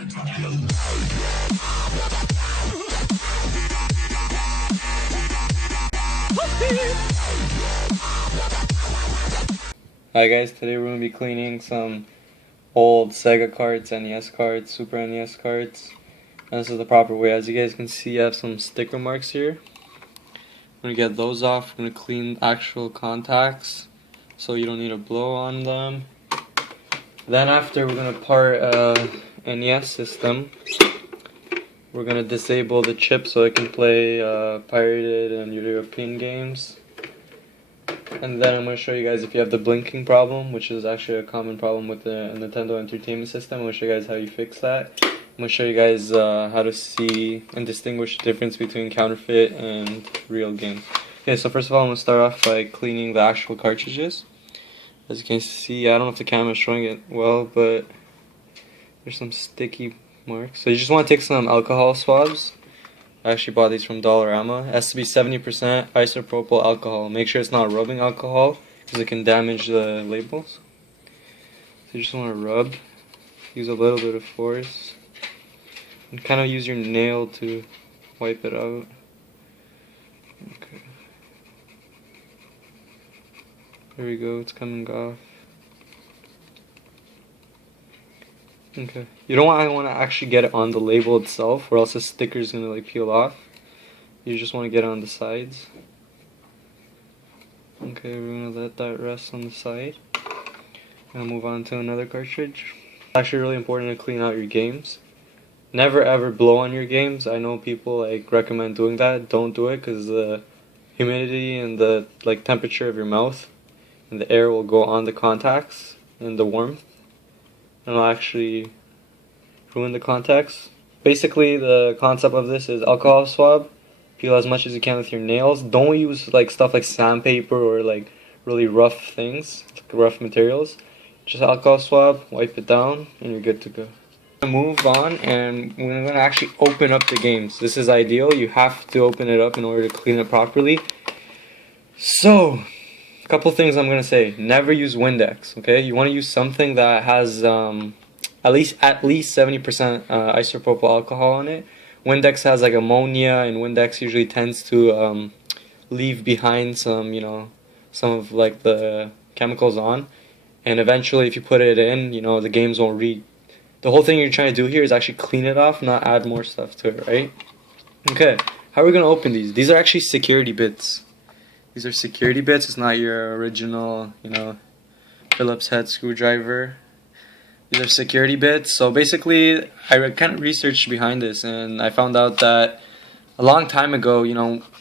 Hi guys, today we're going to be cleaning some old SEGA carts, NES carts, Super NES carts. And this is the proper way. As you guys can see, I have some sticker marks here. I'm going to get those off. I'm going to clean actual contacts so you don't need to blow on them. Then after, we're going to part a NES system. We're going to disable the chip so it can play pirated and European games. And then I'm going to show you guys if you have the blinking problem, which is actually a common problem with the Nintendo Entertainment System. I'm going to show you guys how you fix that. I'm going to show you guys how to see and distinguish the difference between counterfeit and real games. Okay, so first of all, I'm going to start off by cleaning the actual cartridges. As you can see, I don't know if the camera is showing it well, but there's some sticky marks. So you just want to take some alcohol swabs. I actually bought these from Dollarama. It has to be 70% isopropyl alcohol. Make sure it's not rubbing alcohol because it can damage the labels. So you just want to rub. Use a little bit of force. And kind of use your nail to wipe it out. Okay. There we go, it's coming off. Okay. You don't want to actually get it on the label itself, or else the sticker is going to like peel off. You just want to get it on the sides. Okay, we're going to let that rest on the side. I'll move on to another cartridge. It's actually really important to clean out your games. Never ever blow on your games. I know people like recommend doing that. Don't do it because the humidity and the like temperature of your mouth and the air will go on the contacts and the warmth. And it'll actually ruin the contacts. Basically, the concept of this is alcohol swab. Peel as much as you can with your nails. Don't use like stuff like sandpaper or like really rough things, like rough materials. Just alcohol swab, wipe it down, and you're good to go. Move on, and we're gonna actually open up the games. This is ideal. You have to open it up in order to clean it properly. So, a couple things I'm gonna say. Never use Windex. Okay, you want to use something that has at least 70% isopropyl alcohol on it. Windex has like ammonia, and Windex usually tends to leave behind some, some of like the chemicals on. And eventually, if you put it in, the games won't read. The whole thing you're trying to do here is actually clean it off, not add more stuff to it, right? Okay, how are we gonna open these? These are actually security bits. These are security bits. It's not your original, Phillips head screwdriver. These are security bits. So basically, I kind of researched behind this, and I found out that a long time ago,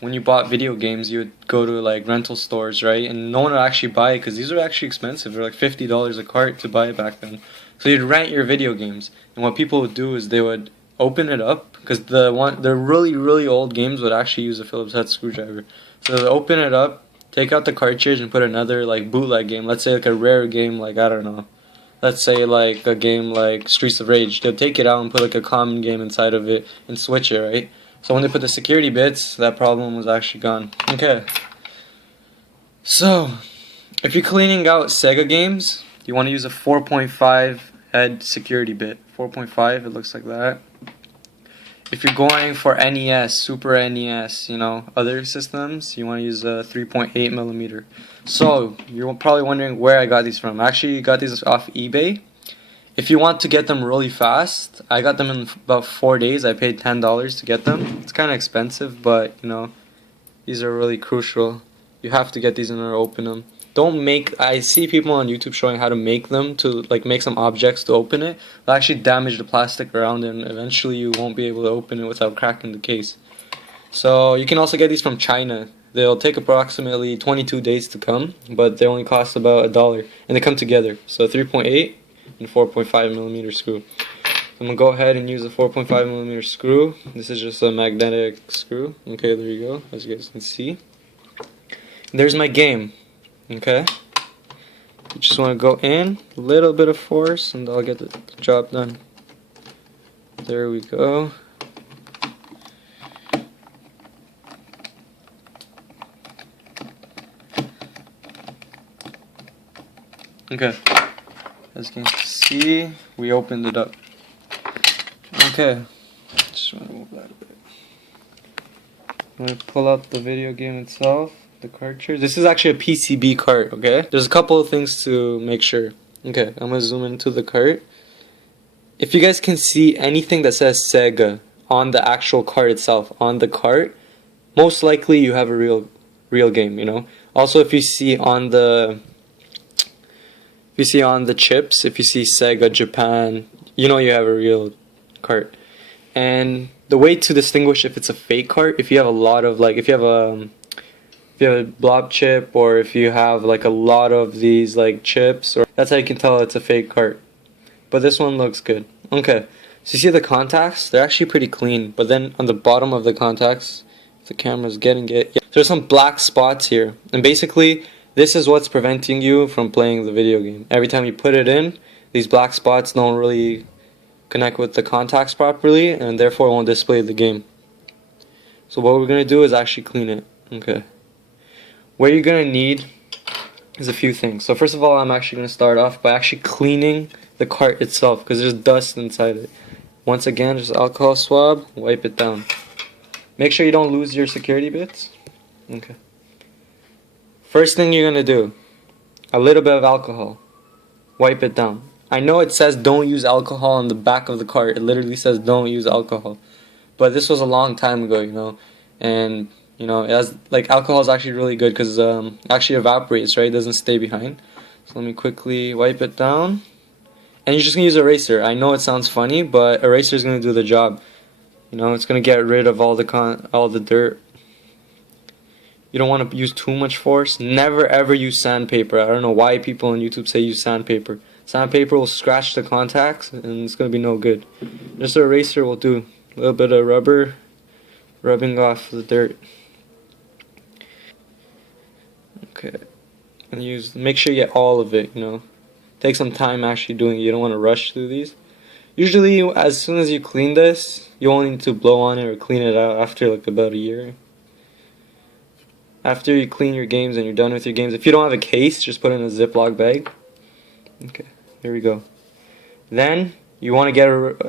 when you bought video games, you would go to like rental stores, right? And no one would actually buy it because these are actually expensive. They're like $50 a cart to buy it back then. So you'd rent your video games, and what people would do is they would open it up because the really old games would actually use a Phillips head screwdriver. So they open it up, take out the cartridge, and put another like bootleg game. Let's say like a rare game, like I don't know. Let's say like a game like Streets of Rage. They'll take it out and put like a common game inside of it and switch it, right? So when they put the security bits, that problem was actually gone. Okay. So, if you're cleaning out Sega games, you want to use a 4.5 head security bit. 4.5, it looks like that. If you're going for NES, Super NES, other systems, you want to use a 3.8 millimeter. So, you're probably wondering where I got these from. I actually got these off eBay. If you want to get them really fast, I got them in about 4 days. I paid $10 to get them. It's kind of expensive, but, these are really crucial. You have to get these in order to open them. I see people on YouTube showing how to make them to like make some objects to open it. They'll actually damage the plastic around it, and eventually you won't be able to open it without cracking the case. So you can also get these from China. They'll take approximately 22 days to come, but they only cost about $1, and they come together. So 3.8 and 4.5 millimeter screw. I'm gonna go ahead and use a 4.5 millimeter screw. This is just a magnetic screw. Okay, there you go, as you guys can see. There's my game. Okay, you just want to go in, a little bit of force, and I'll get the job done. There we go. Okay, as you can see, we opened it up. Okay, just want to move that a bit. I'm going to pull out the video game itself, the cartridge. This is actually a PCB cart, okay? There's a couple of things to make sure. Okay, I'm going to zoom into the cart. If you guys can see anything that says SEGA on the actual cart itself, on the cart, most likely you have a real game, you know? Also, if you see on the chips, if you see SEGA Japan, you know you have a real cart. And the way to distinguish if it's a fake cart, if you have a lot of like, if you have a blob chip, or if you have like a lot of these like chips, or that's how you can tell it's a fake cart. But this one looks good. Okay, so you see the contacts? They're actually pretty clean. But then on the bottom of the contacts, if the camera's getting it, yeah, there's some black spots here. And basically, this is what's preventing you from playing the video game. Every time you put it in, these black spots don't really connect with the contacts properly, and therefore won't display the game. So what we're going to do is actually clean it. Okay. What you're going to need is a few things. So first of all, I'm actually going to start off by actually cleaning the cart itself, because there's dust inside it. Once again, just alcohol swab, wipe it down. Make sure you don't lose your security bits. Okay. First thing you're going to do, a little bit of alcohol. Wipe it down. I know it says don't use alcohol on the back of the cart. It literally says don't use alcohol. But this was a long time ago, you know. And, you know, it has, like, alcohol is actually really good because it actually evaporates, right? It doesn't stay behind. So let me quickly wipe it down. And you're just going to use an eraser. I know it sounds funny, but eraser is going to do the job. You know, it's going to get rid of all the dirt. You don't want to use too much force. Never ever use sandpaper. I don't know why people on YouTube say use sandpaper. Sandpaper will scratch the contacts and it's going to be no good. Just an eraser will do. A little bit of rubber rubbing off the dirt. Okay. And make sure you get all of it, you know. Take some time actually doing it. You don't want to rush through these. Usually, as soon as you clean this, you only need to blow on it or clean it out after like about a year. After you clean your games and you're done with your games, if you don't have a case, just put it in a Ziploc bag. Okay, here we go. Then you want to get rid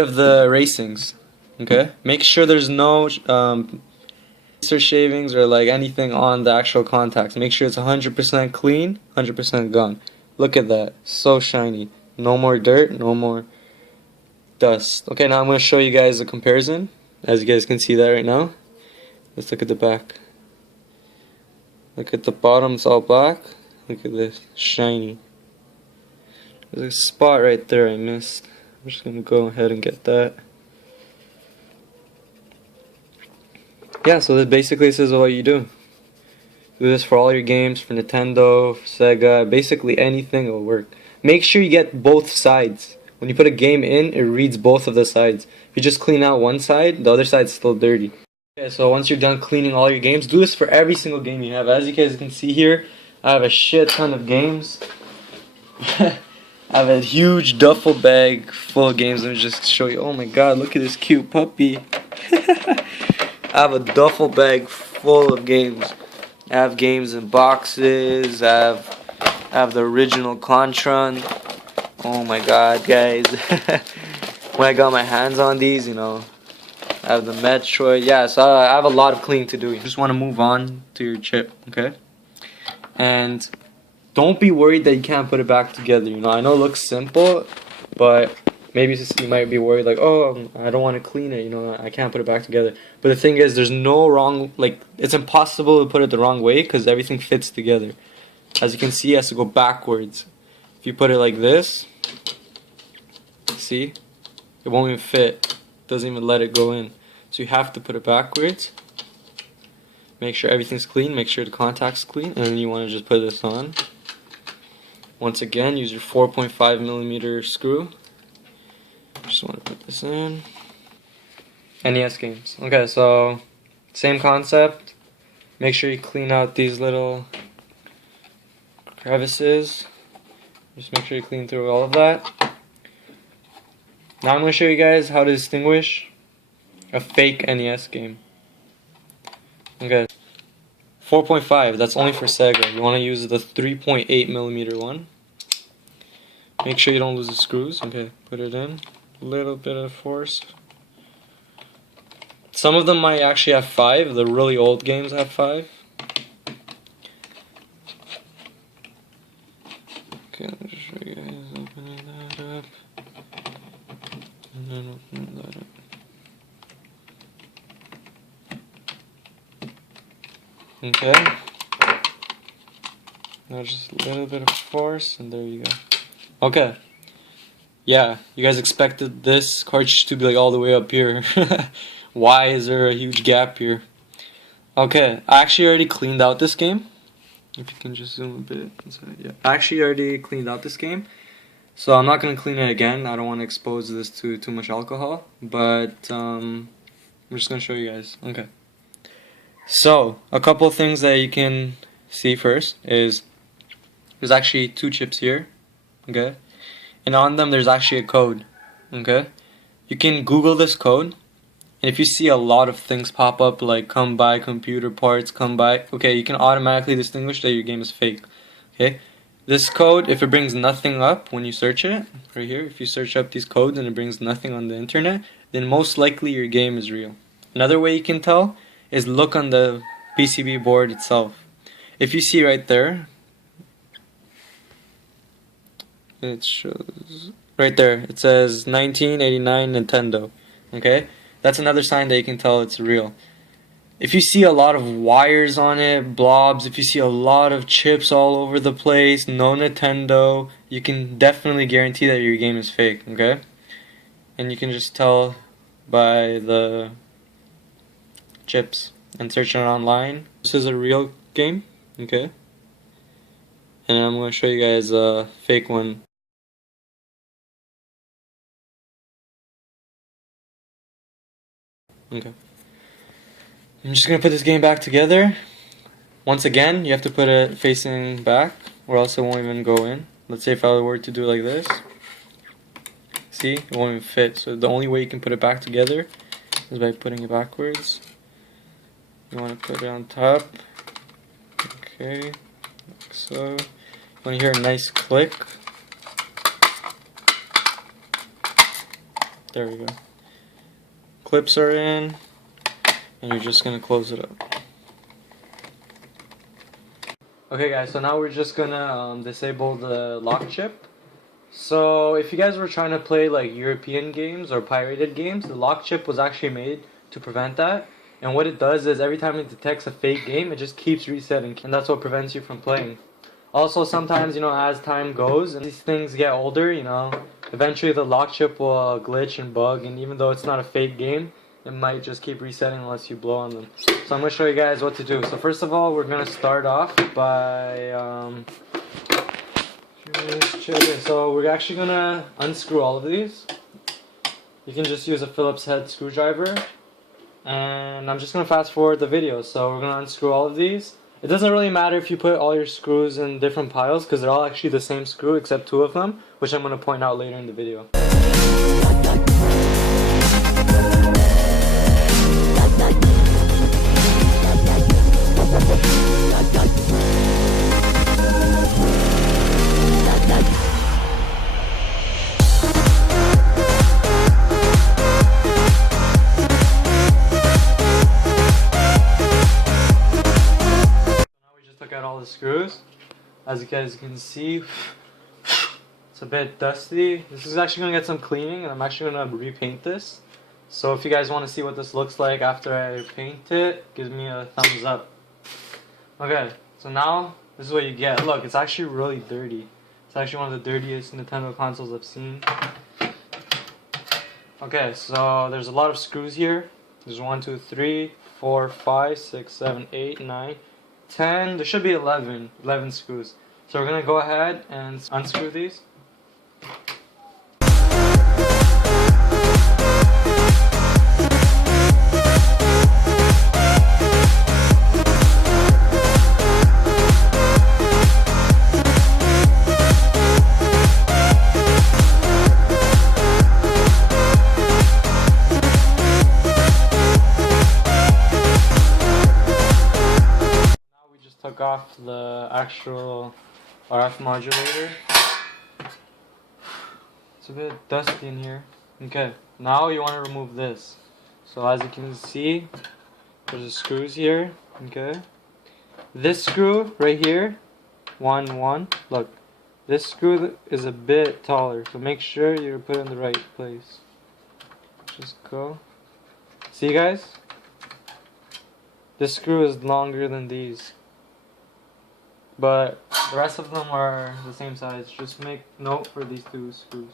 of the erasings. Okay, make sure there's no eraser shavings or like anything on the actual contacts. Make sure it's 100% clean, 100% gone. Look at that, so shiny. No more dirt, no more dust. Okay, now I'm going to show you guys a comparison. As you guys can see that right now. Let's look at the back. Look at the bottom, it's all black. Look at this, shiny. There's a spot right there I missed. I'm just going to go ahead and get that. Yeah, so basically this is what you do. Do this for all your games, for Nintendo, Sega, basically anything will work. Make sure you get both sides. When you put a game in, it reads both of the sides. If you just clean out one side, the other side's still dirty. Okay, so once you're done cleaning all your games, do this for every single game you have. As you guys can see here, I have a shit ton of games. I have a huge duffel bag full of games. Let me just show you. Oh my god, look at this cute puppy. I have a duffel bag full of games. I have games in boxes. I have the original Contron. Oh my god, guys. When I got my hands on these, you know, I have the Metroid. Yeah, so I have a lot of cleaning to do. You just want to move on to your chip, okay? And don't be worried that you can't put it back together. You know, I know it looks simple, but maybe you might be worried like, oh, I don't want to clean it. You know, I can't put it back together. But the thing is, there's no wrong. Like, it's impossible to put it the wrong way because everything fits together. As you can see, it has to go backwards. If you put it like this, see, it won't even fit. It doesn't even let it go in. So you have to put it backwards. Make sure everything's clean. Make sure the contact's clean. And then you want to just put this on. Once again, use your 4.5mm screw. Just want to put this in. NES games. Okay, so same concept. Make sure you clean out these little crevices. Just make sure you clean through all of that. Now I'm going to show you guys how to distinguish a fake NES game. Okay, 4.5, that's only for Sega. You want to use the 3.8mm one. Make sure you don't lose the screws. Okay, put it in. little bit of force. Some of them might actually have 5. The really old games have 5. Okay, let me just show you guys opening that up. And then opening that up. Okay. Now just a little bit of force, and there you go. Okay. Yeah, you guys expected this cartridge to be like all the way up here. Why is there a huge gap here? Okay, I actually already cleaned out this game. If you can just zoom a bit inside. Yeah, I actually already cleaned out this game. So I'm not going to clean it again. I don't want to expose this to too much alcohol. But I'm just going to show you guys. Okay. So, a couple of things that you can see first is there's actually 2 chips here. Okay. And on them there's actually a code. Okay. You can Google this code. And if you see a lot of things pop up like come by computer parts, come by, okay, you can automatically distinguish that your game is fake. Okay, this code, if it brings nothing up when you search it, right here, if you search up these codes and it brings nothing on the internet, then most likely your game is real. Another way you can tell is look on the PCB board itself. If you see right there, it shows, right there, it says 1989 Nintendo. Okay? That's another sign that you can tell it's real. If you see a lot of wires on it, blobs, if you see a lot of chips all over the place, no Nintendo, you can definitely guarantee that your game is fake, okay? And you can just tell by the chips and searching it online. This is a real game, okay? And I'm going to show you guys a fake one. Okay. I'm just gonna put this game back together. Once again, you have to put it facing back, or else it won't even go in. Let's say if I were to do it like this. See, it won't even fit. So the only way you can put it back together is by putting it backwards. You want to put it on top. Okay, like so. You want to hear a nice click. There we go. Clips are in, and you're just gonna close it up. Okay guys, so now we're just gonna disable the lock chip. So if you guys were trying to play like European games or pirated games, the lock chip was actually made to prevent that. And what it does is every time it detects a fake game, it just keeps resetting, and that's what prevents you from playing. Also, sometimes, you know, as time goes and these things get older, you know, eventually the lock chip will glitch and bug, and even though it's not a fake game, it might just keep resetting unless you blow on them. So I'm going to show you guys what to do. So first of all, we're going to start off by, so we're actually going to unscrew all of these. You can just use a Phillips head screwdriver. And I'm just going to fast forward the video. So we're going to unscrew all of these. It doesn't really matter if you put all your screws in different piles because they're all actually the same screw except 2 of them, which I'm going to point out later in the video. Took out all the screws. As you guys can see, it's a bit dusty. This is actually going to get some cleaning, and I'm actually going to repaint this. So if you guys want to see what this looks like after I paint it, give me a thumbs up. Okay, so now this is what you get. Look, it's actually really dirty. It's actually one of the dirtiest Nintendo consoles I've seen. Okay, so there's a lot of screws here. There's 1, 2, 3, 4, 5, 6, 7, 8, 9, 10, there should be 11 screws. So we're going to go ahead and unscrew these. Took off the actual RF modulator. It's a bit dusty in here. Okay, now you want to remove this. So as you can see, there's the screws here. Okay, this screw right here, one. Look, this screw is a bit taller, so make sure you put it in the right place. Just go. See, guys? This screw is longer than these, but the rest of them are the same size. Just make note for these two screws.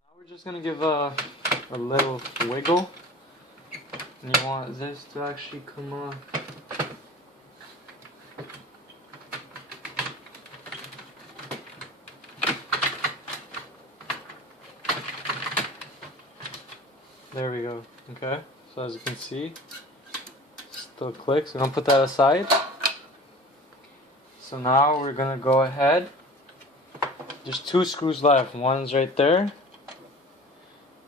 Now we're just gonna give a little wiggle, and you want this to actually come off. There we go. Okay, so as you can see, still clicks. We're gonna put that aside. So now we're gonna go ahead. There's two screws left. One's right there,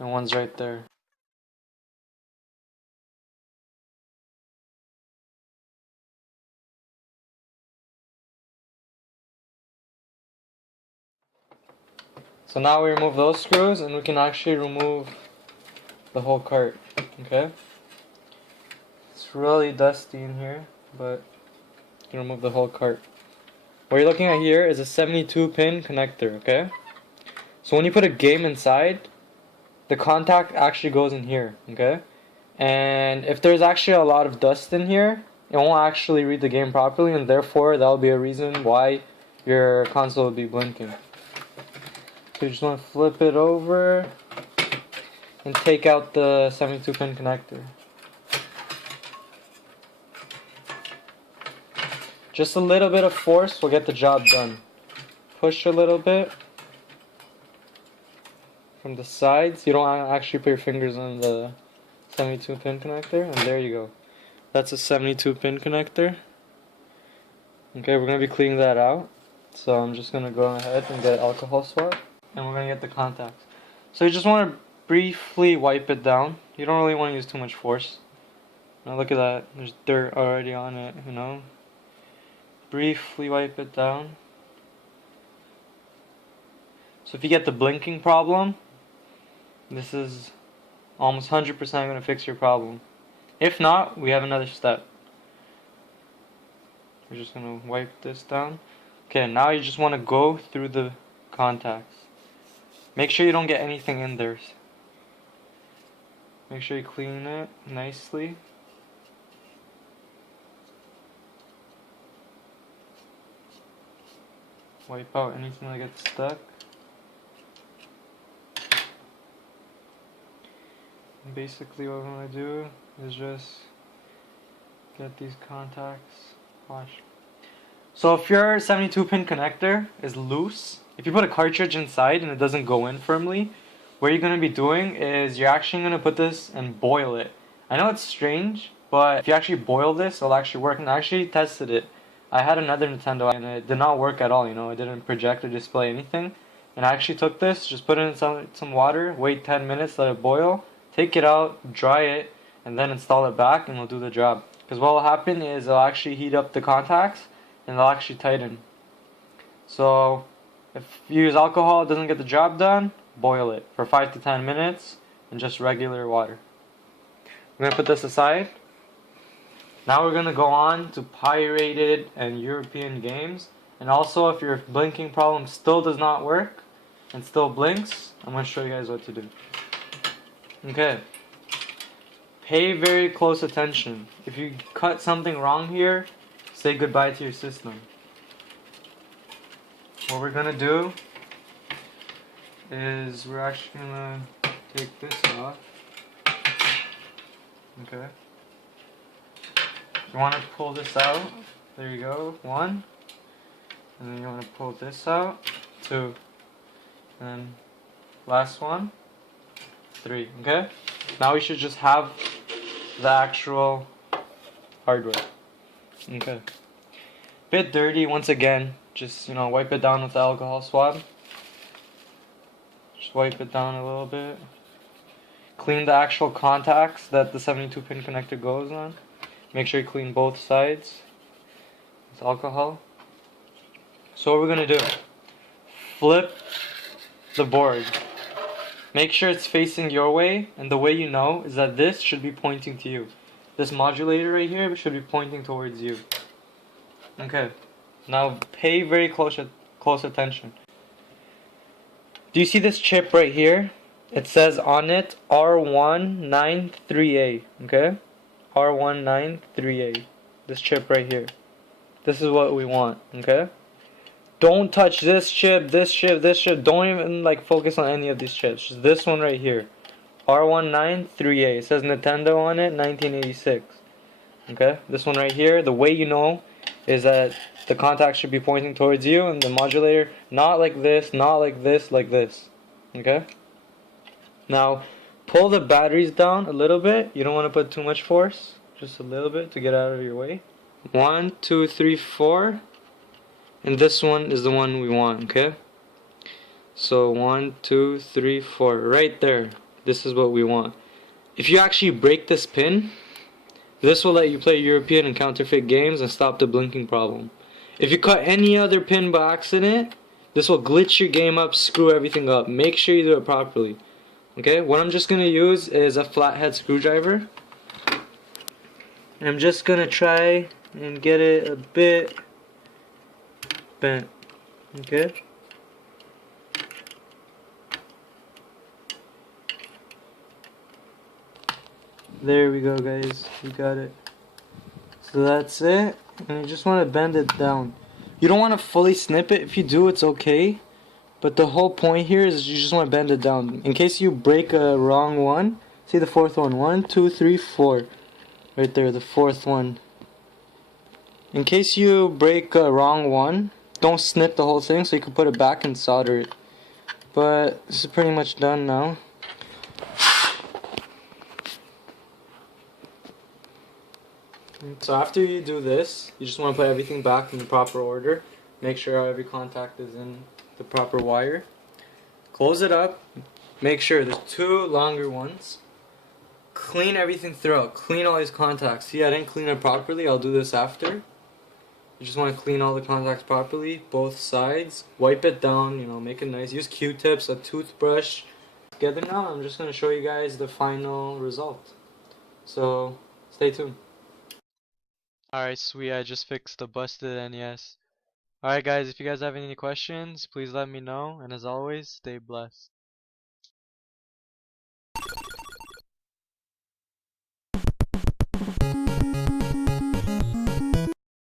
and one's right there. So now we remove those screws, and we can actually remove the whole cart. Okay. It's really dusty in here, but you can remove the whole cart. What you're looking at here is a 72 pin connector, okay? So when you put a game inside, the contact actually goes in here, okay? And if there's actually a lot of dust in here, it won't actually read the game properly, and therefore that'll be a reason why your console will be blinking. So you just want to flip it over and take out the 72 pin connector. Just a little bit of force will get the job done. Push a little bit from the sides. You don't actually put your fingers on the 72 pin connector, and there you go. That's a 72 pin connector. Okay, we're going to be cleaning that out. So I'm just going to go ahead and get alcohol swab, and we're going to get the contacts. So you just want to briefly wipe it down. You don't really want to use too much force. Now look at that. There's dirt already on it, you know. Briefly wipe it down. So if you get the blinking problem, this is almost 100% going to fix your problem. If not, we have another step. We're just going to wipe this down. Okay, now you just want to go through the contacts. Make sure you don't get anything in there. Make sure you clean it nicely. Wipe out anything that gets stuck. And basically what I'm going to do is just get these contacts washed. So if your 72 pin connector is loose, if you put a cartridge inside and it doesn't go in firmly, what you're going to be doing is you're actually going to put this and boil it. I know it's strange, but if you actually boil this, it'll actually work. And I actually tested it. I had another Nintendo and it did not work at all, you know. It didn't project or display anything. And I actually took this, just put it in some water, wait 10 minutes, let it boil, take it out, dry it, and then install it back, and it'll do the job. Because what will happen is it'll actually heat up the contacts and they'll actually tighten. So if you use alcohol, it doesn't get the job done, boil it for 5 to 10 minutes in just regular water. I'm going to put this aside. Now we're going to go on to pirated and European games. And also, if your blinking problem still does not work and still blinks, I'm going to show you guys what to do. Okay. Pay very close attention. If you cut something wrong here, say goodbye to your system. What we're going to do is we're actually going to take this off. Okay. You want to pull this out. There you go. 1. And then you want to pull this out. 2. And then last one. 3. Okay? Now we should just have the actual hardware. Okay. Bit dirty once again. Just, you know, wipe it down with the alcohol swab. Just wipe it down a little bit. clean the actual contacts that the 72 pin connector goes on. Make sure you clean both sides. It's alcohol. So what we're gonna do, flip the board. Make sure it's facing your way, and the way you know is that this should be pointing to you. This modulator right here should be pointing towards you. Okay, now pay very close attention. Do you see this chip right here? It says on it R193A, okay? R193A. This chip right here. This is what we want, okay? Don't touch this chip, this chip, this chip. Don't even like focus on any of these chips. Just this one right here. R193A. It says Nintendo on it, 1986. Okay? This one right here, the way you know is that the contact should be pointing towards you, and the modulator not like this, not like this, like this. Okay? Now, pull the batteries down a little bit. You don't want to put too much force. Just a little bit to get out of your way. 1, 2, 3, 4. And this one is the one we want, okay? So 1, 2, 3, 4. Right there. This is what we want. If you actually break this pin, this will let you play European and counterfeit games and stop the blinking problem. If you cut any other pin by accident, this will glitch your game up, screw everything up. Make sure you do it properly. Okay, what I'm just going to use is a flathead screwdriver. And I'm just going to try and get it a bit bent. Okay. There we go, guys. We got it. So that's it. And you just want to bend it down. You don't want to fully snip it. If you do, it's okay. But the whole point here is you just want to bend it down. In case you break a wrong one. See the fourth one. 1, 2, 3, 4. Right there, the fourth one. In case you break a wrong one, don't snip the whole thing so you can put it back and solder it. But this is pretty much done now. So after you do this, you just want to put everything back in the proper order. Make sure every contact is in the proper wire. Close it up. Make sure there's 2 longer ones. Clean everything throughout. Clean all these contacts. See, I didn't clean it properly. I'll do this after. You just want to clean all the contacts properly, both sides. Wipe it down, you know, make it nice. Use Q-tips, a toothbrush. Together now, I'm just going to show you guys the final result. So, stay tuned. Alright, sweet. I just fixed the busted NES. Alright guys, if you guys have any questions, please let me know. And as always, stay blessed.